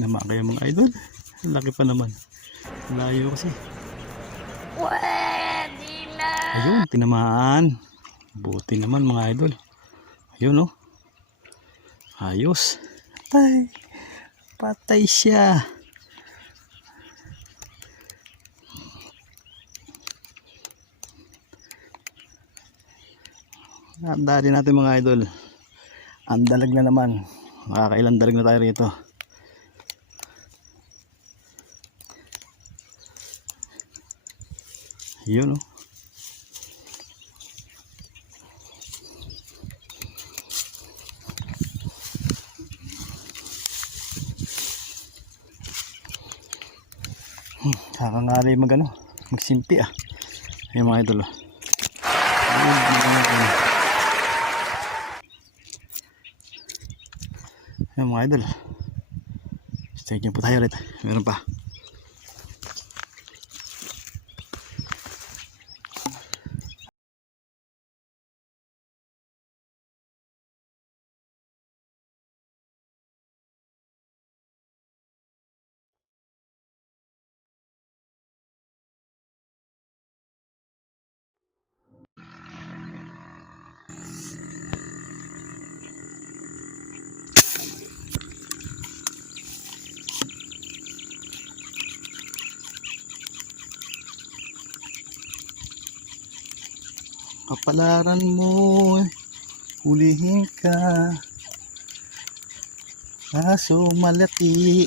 naman kayo mga idol. Laki pa naman. Layo kasi. Ayun, tinamaan. Buti naman mga idol. Ayun oh. Ayos. Patay. Patay siya. Dali natin mga idol. Ang dalag na naman. Makakailan dalag na tayo rito. Yun oh. Kakangali mag ano, magsimpi ah. Ayun mga idol. oh. Ayun, mga idol. Stay po tayo ulit. Meron pa. Kapalaran mo, hulihin ka. Kaso malati.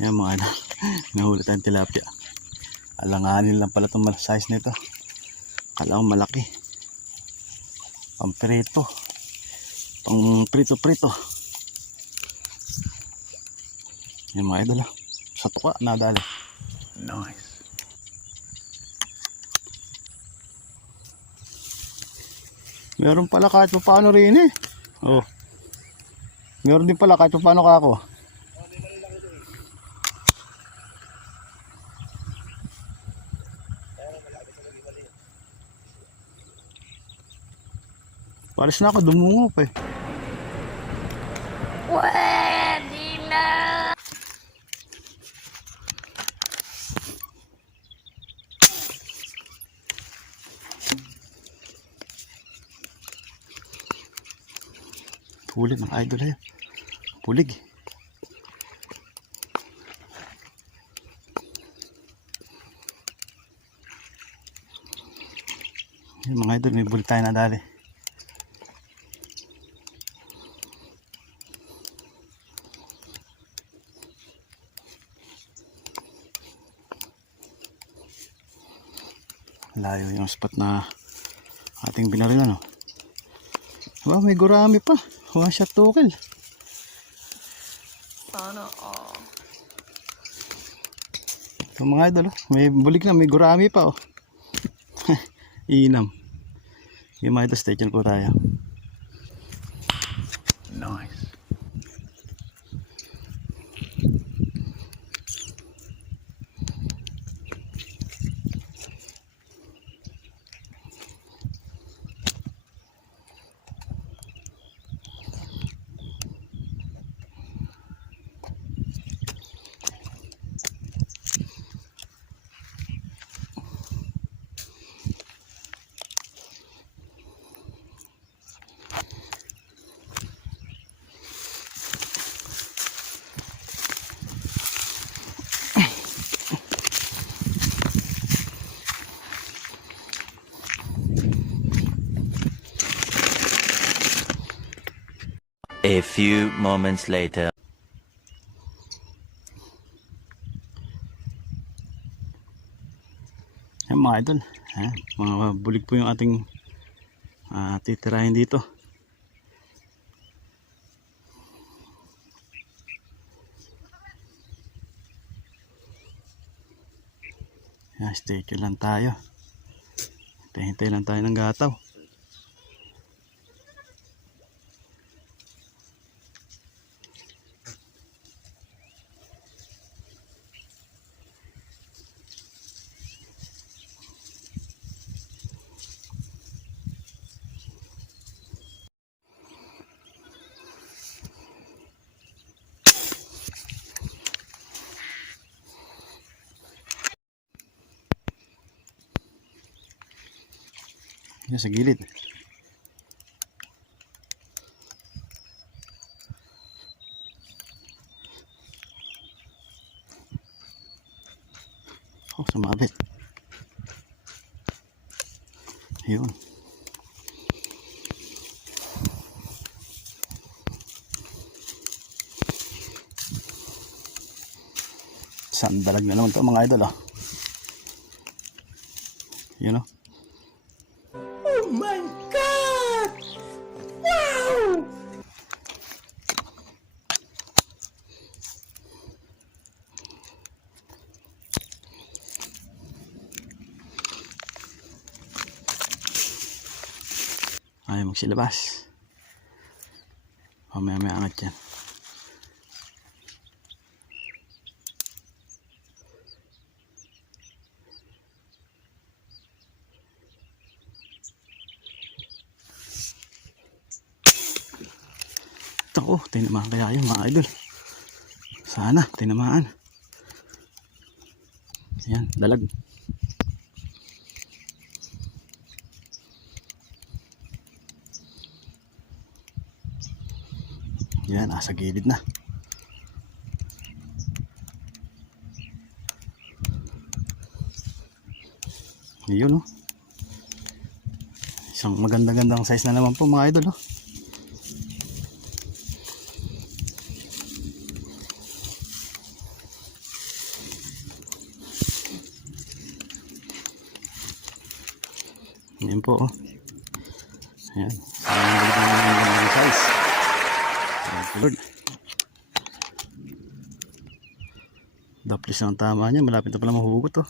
Yan mga ano, nahuli tayong tilapia. Alanganin lang pala itong size nito. Kala ko malaki. Pamprito. Pang prito-prito. Yan mga idol. ah. Sa tuka, nadali. Nice. Meron pala kahit pa paano rin eh. Oh. Meron din pala kahit pa paano ka ako. Paris na ako, dumungo pa eh. Pwede na. Pulig mga idol eh. Pulig. Yung mga idol, may bulig tayo na dali. Layo yung spot na ating binarilan. Oh. Wow, may gurami pa. One shot to kill. Sana all. So mga idol, oh, may bulig na, may gurami pa oh. Inam. Yung mga idol, stay tuned po tayo. Nice. A few moments later. Yan mga idol. Ayan, mga bulig po yung ating ah, titirahin dito. Yan, stay lang tayo. Hintay-hintay lang tayo ng gataw. Yan sa gilid. Oh, sumabit. Yun. Sandalag na naman to mga idol ah. Yun oh. Ayaw magsilabas. Mamaya may angat yan. Ako, tinamaan kaya yun mga idol. Sana, tinamaan. Yan, dalag. Yan, nasa gilid na. Yun oh. Isang maganda-gandang size na naman po mga idol oh. Yan po oh. Ayan. Magandang size. Lord. Daplis ang tama niya. Malapit na pala mahugot oh.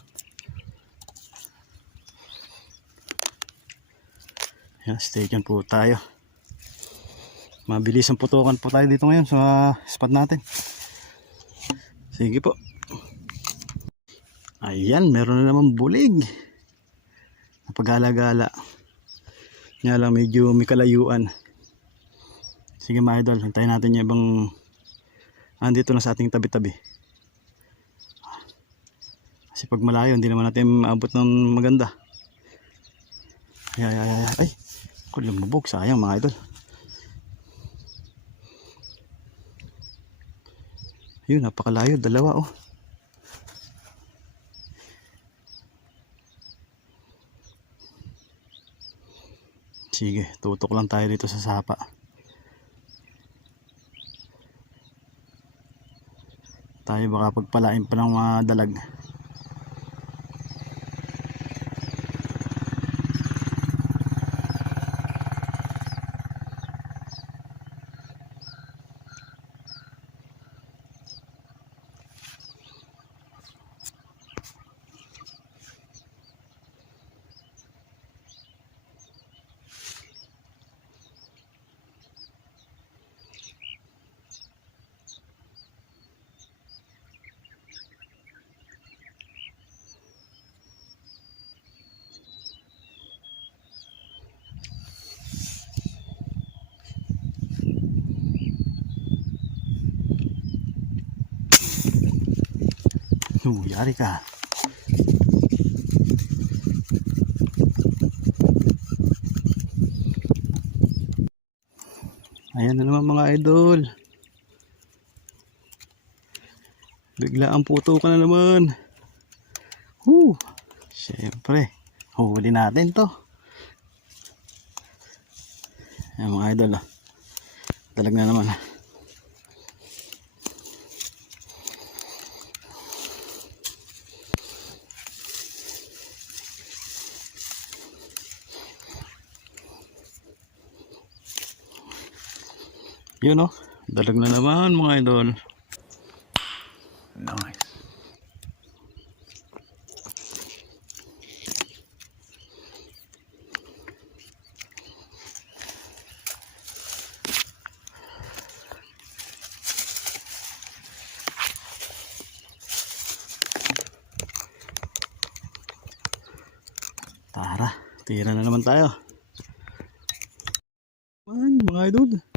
Yan, stay tuned po tayo. Mabilis ang putukan po tayo dito ngayon sa spot natin. Sige po. Ayan, meron na naman bulig. Napagala-gala. Nga lang medyo may kalayuan. Sige mga idol, hintayin natin yung ibang andito na sa ating tabi-tabi. Kasi pag malayo, hindi naman natin maabot ng maganda. Ay, ay, ay, ay, ay. Lumubog, sayang mga idol. Yun, napakalayo, dalawa oh. Sige, tutok lang tayo dito sa sapa. Tayo baka pagpalain pa ng mga dalag. Uh, yari ka. Ayan na naman mga idol. Bigla ang puto ka na naman. Woo! Siyempre. Huli natin to. Ayan mga idol. ah. Talag na naman. ah. Yun oh. Dalag na naman mga idol. Nice. Tara, tira na naman tayo. Man, mga idol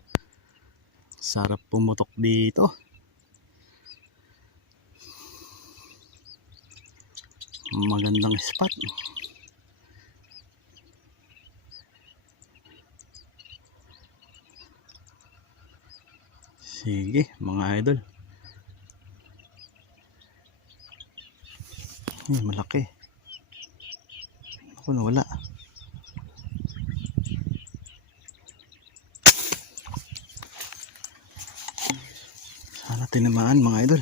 sarap pumutok dito. Magandang spot. Sige mga idol. Ay, malaki. Ako nawala tinamaan mga idol.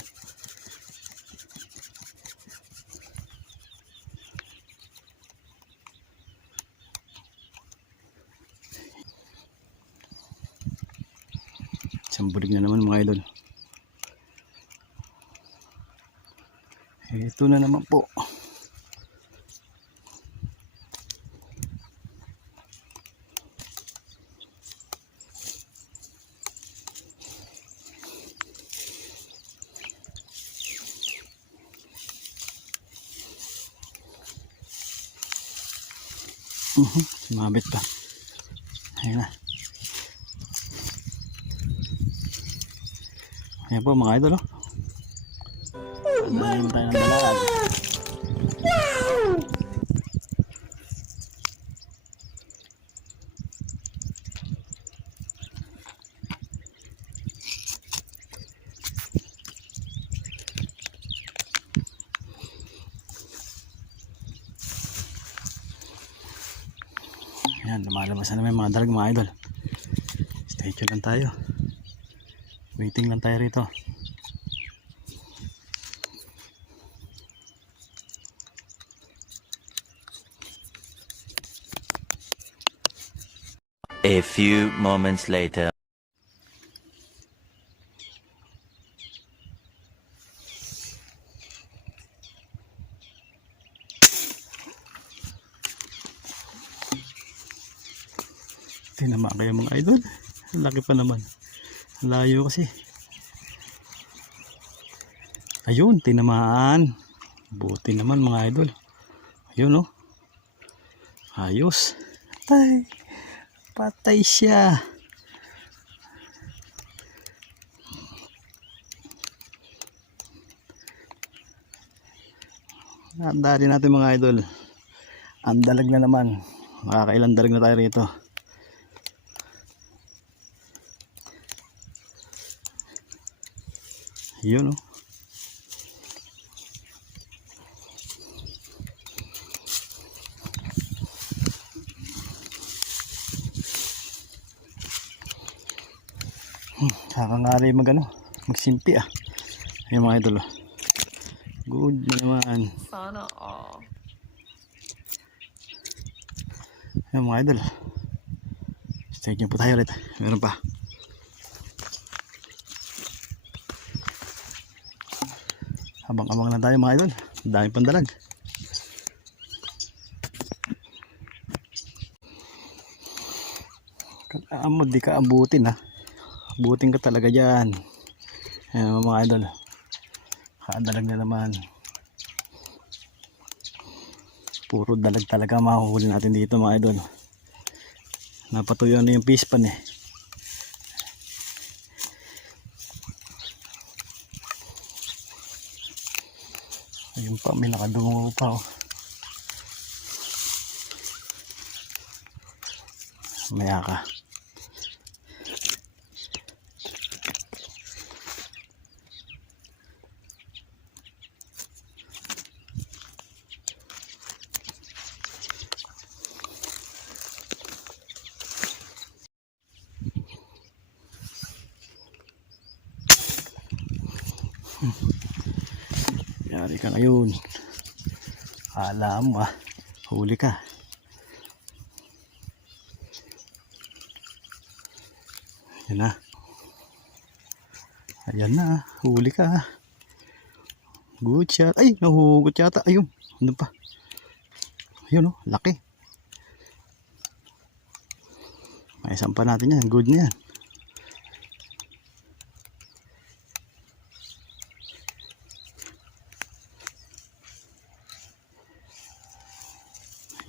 Isang bulig na naman mga idol. Ito na naman po. Mhm, Sumabit pa. Ayun na. Ayan po mga idol. Oh. Oh my tayo ng Ayan, lumalabas na naman mga dalag mga idol. Stay tuned lang tayo. Waiting lang tayo rito. A few moments later. Tinama kayo mga idol. Laki pa naman. Layo kasi. Ayun, tinamaan. Buti naman mga idol. Ayun oh. Ayos. Patay. Patay siya. Andali natin mga idol. Ang dalag na naman. Makakailang dalag na tayo rito. Yun oh. Hmm, Kakangari mag ano, magsimpi ah. Ayun mga idol. oh. Good na naman. Sana all. Ayun mga idol. Stay tuned po tayo ulit. Meron pa. Habang-abang lang tayo mga idol. Dami pang dalag. Kaamod, di ka abutin ha. Abutin ka talaga dyan. Ayan mga idol. Kadalag na naman. Puro dalag talaga mahuhuli natin dito mga idol. Napatuyo na yung pispan eh. Ayun pa, may nakadungo pa oh. Maya ka. Yari ka ngayon. Alam mo ah. Huli ka. Yan na. Ayan na. Huli ka. ah. Good shot. Ay, nahugot yata. Ayun. Ano pa? Ayun oh. Laki. May isang pa natin yan. Good na yan.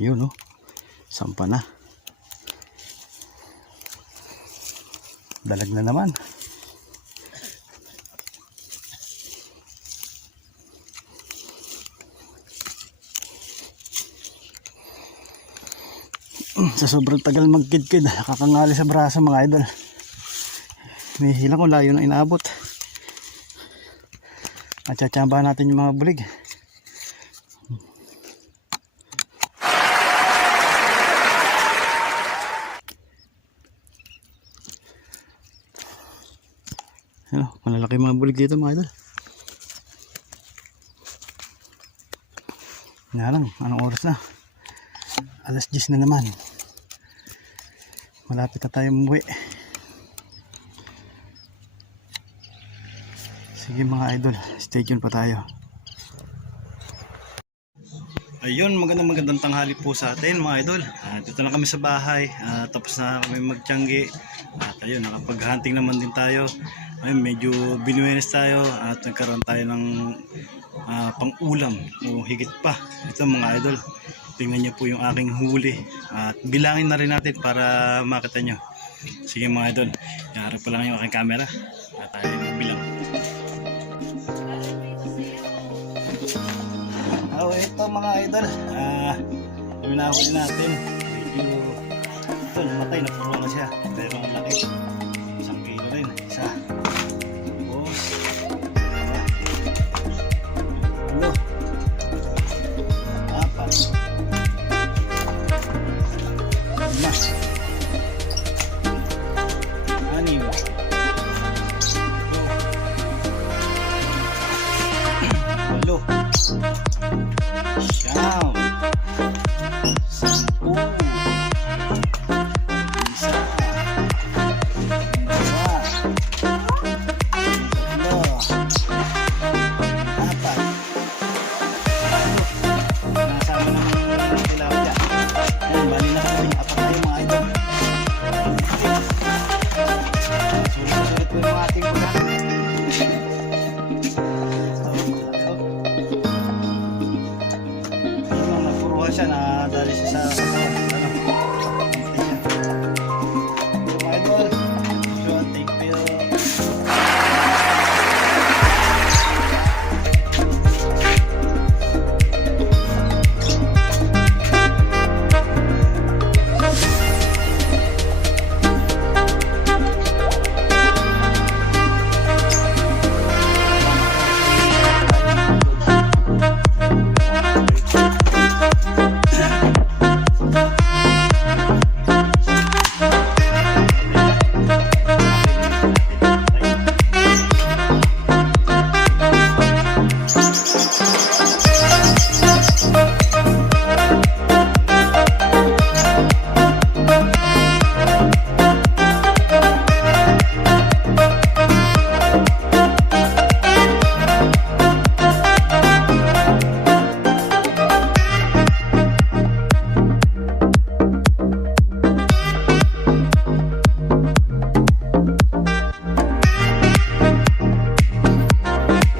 Yun oh. Sampa na. Dalag na naman. Sa sobrang tagal magkidkid, nakakangali sa braso mga idol. May hilang ko layo na inaabot. At tsatsambahan natin yung mga bulig. Ano, bulig dito mga idol. Nga lang, anong oras na? Alas 10 na naman. Malapit na tayo umuwi. Sige mga idol, stay tuned pa tayo. Ayun, magandang magandang tanghali po sa atin mga idol. Ah, dito na kami sa bahay. Ah, tapos na kami magtiyanggi. At ayun, nakapag-hunting naman din tayo. Ayun, medyo binuenes tayo at nagkaroon tayo ng ah, pang-ulam o higit pa. Ito mga idol, tingnan niyo po yung aking huli. At bilangin na rin natin para makita nyo. Sige mga idol, iharap pa lang yung aking camera. At tayo magbilang. Oh, ito mga idol. Ah, yung nahuli natin. Medyo ito, namatay na puro na siya. Pero ang laki. dumadali siya sa